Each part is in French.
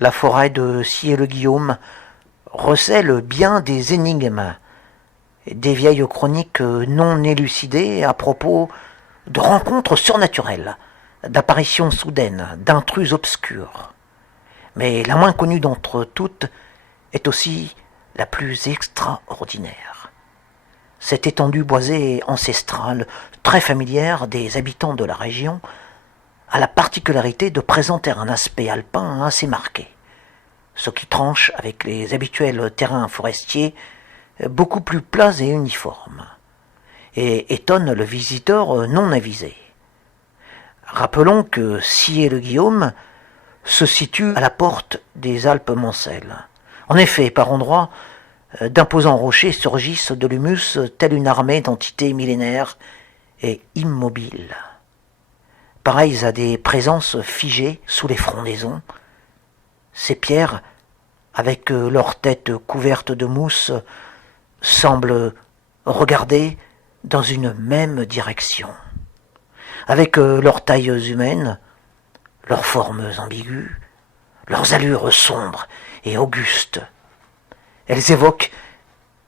La forêt de Scié-le-Guillaume recèle bien des énigmes, des vieilles chroniques non élucidées à propos de rencontres surnaturelles, d'apparitions soudaines, d'intrus obscurs. Mais la moins connue d'entre toutes est aussi la plus extraordinaire. Cette étendue boisée ancestrale, très familière des habitants de la région, a la particularité de présenter un aspect alpin assez marqué, ce qui tranche avec les habituels terrains forestiers beaucoup plus plats et uniformes, et étonne le visiteur non avisé. Rappelons que Scié-le-Guillaume se situe à la porte des Alpes-Mancelles. En effet, par endroits, d'imposants rochers surgissent de l'humus telle une armée d'entités millénaires et immobiles. Pareilles à des présences figées sous les frondaisons, ces pierres, avec leurs têtes couvertes de mousse, semblent regarder dans une même direction. Avec leurs tailles humaines, leurs formes ambiguës, leurs allures sombres et augustes, elles évoquent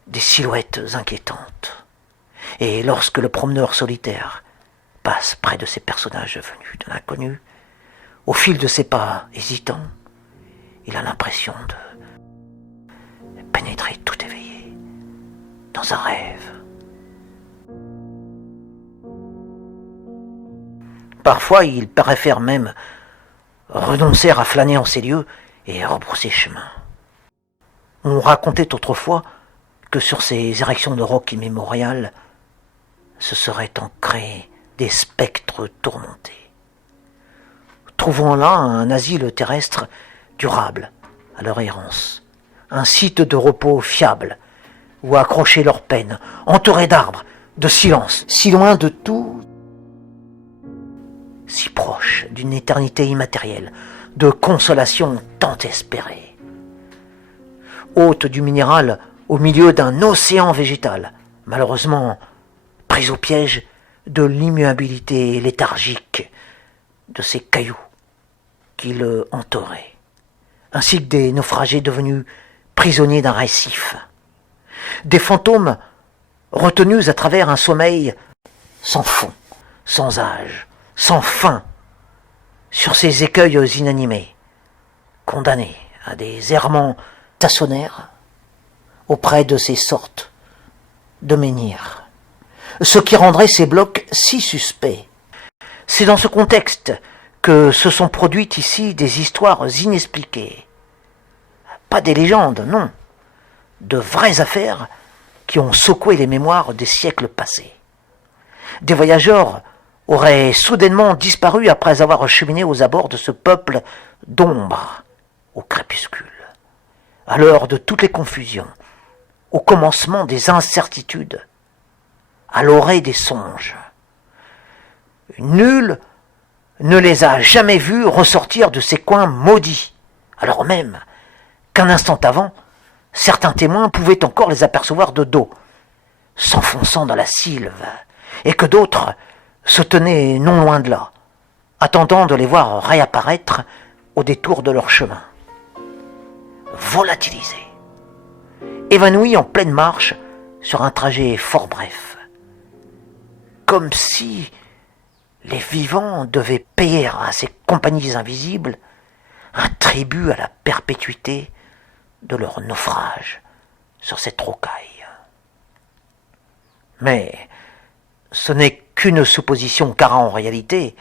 des silhouettes inquiétantes. Et lorsque le promeneur solitaire passe près de ces personnages venus de l'inconnu, au fil de ses pas hésitants, il a l'impression de pénétrer tout éveillé dans un rêve. Parfois, il préfère même renoncer à flâner en ces lieux et rebrousser chemin. On racontait autrefois que sur ces érections de roc immémoriales se seraient ancrés des spectres tourmentés, trouvant là un asile terrestre durable à leur errance, un site de repos fiable où accrocher leur peine, entourés d'arbres, de silence, si loin de tout, si proche d'une éternité immatérielle, de consolation tant espérée. Hôte du minéral au milieu d'un océan végétal, malheureusement pris au piège de l'immuabilité léthargique de ces cailloux qui le entouraient, ainsi que des naufragés devenus prisonniers d'un récif, des fantômes retenus à travers un sommeil sans fond, sans âge, sans fin, sur ces écueils inanimés, condamnés à des errements stationnaires auprès de ces sortes de menhirs, ce qui rendrait ces blocs si suspects. C'est dans ce contexte que se sont produites ici des histoires inexpliquées. Pas des légendes, non, de vraies affaires qui ont secoué les mémoires des siècles passés. Des voyageurs auraient soudainement disparu après avoir cheminé aux abords de ce peuple d'ombre au crépuscule, à l'heure de toutes les confusions, au commencement des incertitudes, à l'orée des songes. Nul ne les a jamais vus ressortir de ces coins maudits, alors même qu'un instant avant, certains témoins pouvaient encore les apercevoir de dos, s'enfonçant dans la sylve, et que d'autres se tenaient non loin de là, attendant de les voir réapparaître au détour de leur chemin. Volatilisés, évanouis en pleine marche sur un trajet fort bref, comme si les vivants devaient payer à ces compagnies invisibles un tribut à la perpétuité de leur naufrage sur cette rocaille. Mais ce n'est qu'une supposition, car en réalité,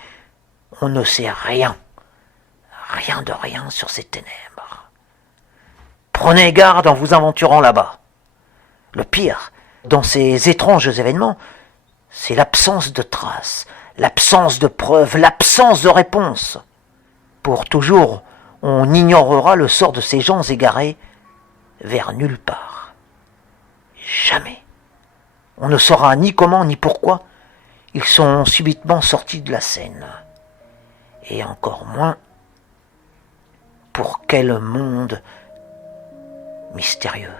on ne sait rien de rien sur ces ténèbres. Prenez garde en vous aventurant là-bas. Le pire, dans ces étranges événements, c'est l'absence de traces, l'absence de preuves, l'absence de réponses. Pour toujours, on ignorera le sort de ces gens égarés vers nulle part. Jamais. On ne saura ni comment ni pourquoi ils sont subitement sortis de la Seine. Et encore moins pour quel monde mystérieux.